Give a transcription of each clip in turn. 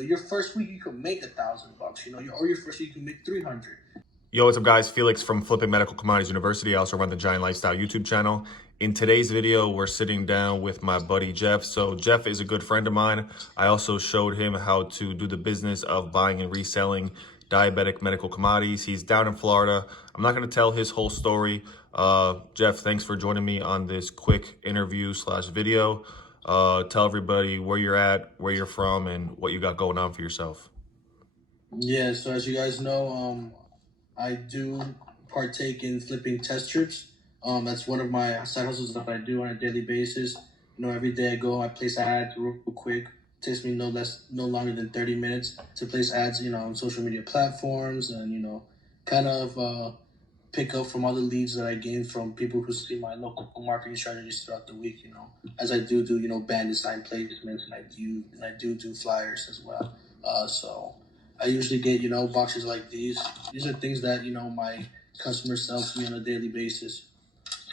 your first week you could make $1,000, or your first week you can make 300. Yo, what's up guys? Felix from Flipping Medical Commodities University. I also run the Giant Lifestyle YouTube channel. In today's video, we're sitting down with my buddy Jeff. So Jeff is a good friend of mine. I also showed him how to do the business of buying and reselling diabetic medical commodities. He's down in Florida. I'm not going to tell his whole story. Jeff, thanks for joining me on this quick interview / video. Tell everybody where you're at, where you're from, and what you got going on for yourself. Yeah, so as you guys know, I do partake in flipping test strips. That's one of my side hustles that I do on a daily basis. Every day I go, I place ads real quick. It takes me no longer than 30 minutes to place ads, on social media platforms and, kind of pick up from all the leads that I gain from people who see my local marketing strategies throughout the week, as I do, band design placements, and I do flyers as well. So I usually get, boxes like these. These are things that, my customers sell to me on a daily basis.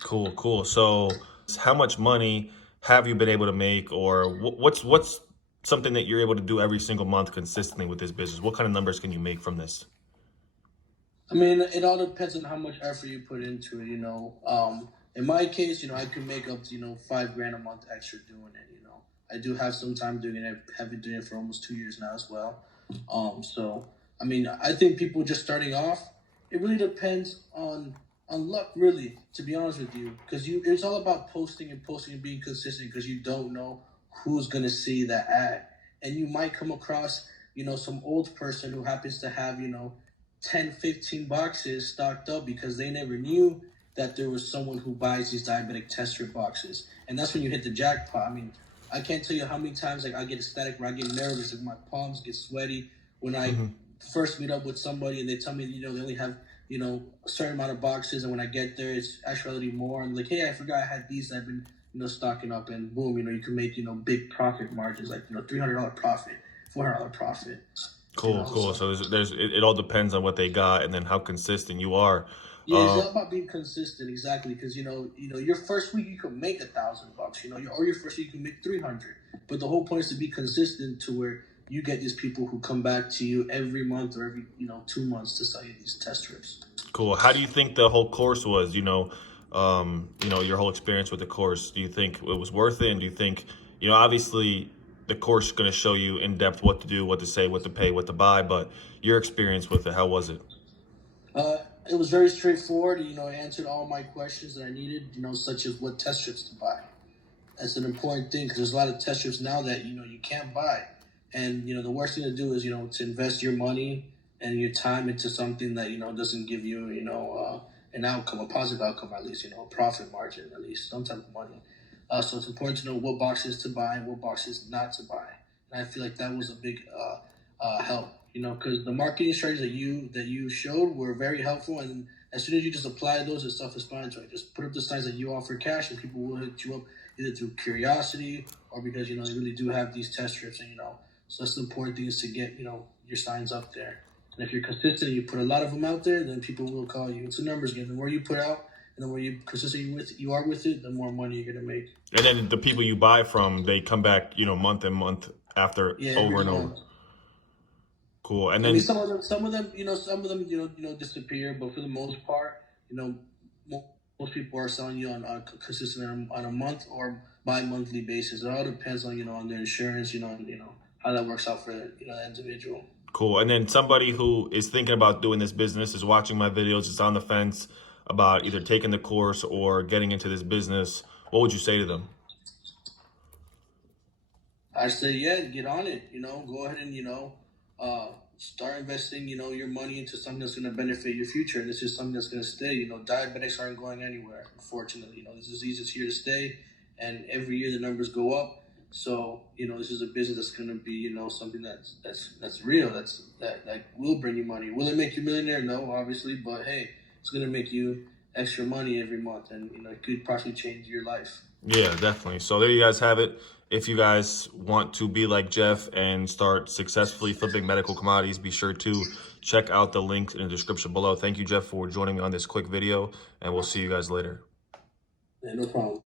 Cool. So how much money have you been able to make, or what's something that you're able to do every single month consistently with this business? What kind of numbers can you make from this? I mean, it all depends on how much effort you put into it, In my case, I can make up to, $5,000 a month extra doing it, I do have some time doing it. I've been doing it for almost 2 years now as well. So, I mean, I think people just starting off, it really depends on luck, really, to be honest with you, because it's all about posting and being consistent, because you don't know who's going to see that ad. And you might come across, some old person who happens to have, 10, 15 boxes stocked up because they never knew that there was someone who buys these diabetic test strip boxes. And that's when you hit the jackpot. I mean, I can't tell you how many times I get ecstatic, where I get nervous, and my palms get sweaty when I first meet up with somebody and they tell me, they only have, a certain amount of boxes. And when I get there, it's actually more. I'm like, hey, I forgot I had these that I've been, stocking up, and boom, you can make, big profit margins, like, $300 profit, $400 profit. Cool. So it all depends on what they got and then how consistent you are. Yeah, it's all about being consistent, exactly. Because your first week you could make $1,000, or your first week you can make 300. But the whole point is to be consistent, to where you get these people who come back to you every month or every 2 months to sell you these test strips. Cool. How do you think the whole course was? Your whole experience with the course. Do you think it was worth it? And do you think, obviously the course is going to show you in depth what to do, what to say, what to pay, what to buy, but your experience with it, how was it? It was very straightforward. It answered all my questions that I needed, such as what test strips to buy. That's an important thing, because there's a lot of test strips now that, you can't buy. And, the worst thing to do is, to invest your money and your time into something that, doesn't give you, an outcome, a positive outcome, at least, a profit margin, at least some type of money. So it's important to know what boxes to buy and what boxes not to buy. And I feel like that was a big help, because the marketing strategies that you showed were very helpful. And as soon as you just apply those, it's self-explanatory. Just put up the signs that you offer cash, and people will hit you up either through curiosity or because, they really do have these test strips. And, so that's the important thing, is to get, your signs up there. And if you're consistent and you put a lot of them out there, then people will call you. It's a numbers game. The more you put out, and the more you are with it, the more money you're gonna make. And then the people you buy from, they come back, month and month after, over and over. Cool. And then I mean, some of them, disappear, but for the most part, most people are selling you on consistent on a month or bi-monthly basis. It all depends on on their insurance, how that works out for the individual. Cool. And then somebody who is thinking about doing this business, is watching my videos, is on the fence about either taking the course or getting into this business, what would you say to them? I say, yeah, get on it. Go ahead and start investing, your money into something that's going to benefit your future. And this is something that's going to stay. Diabetics aren't going anywhere, unfortunately. This disease is here to stay, and every year the numbers go up. So, this is a business that's going to be, something that's real, that will bring you money. Will it make you a millionaire? No, obviously, but hey, it's going to make you extra money every month, and, it could possibly change your life. Yeah, definitely. So there you guys have it. If you guys want to be like Jeff and start successfully flipping medical commodities, be sure to check out the link in the description below. Thank you, Jeff, for joining me on this quick video, and we'll see you guys later. Yeah, no problem.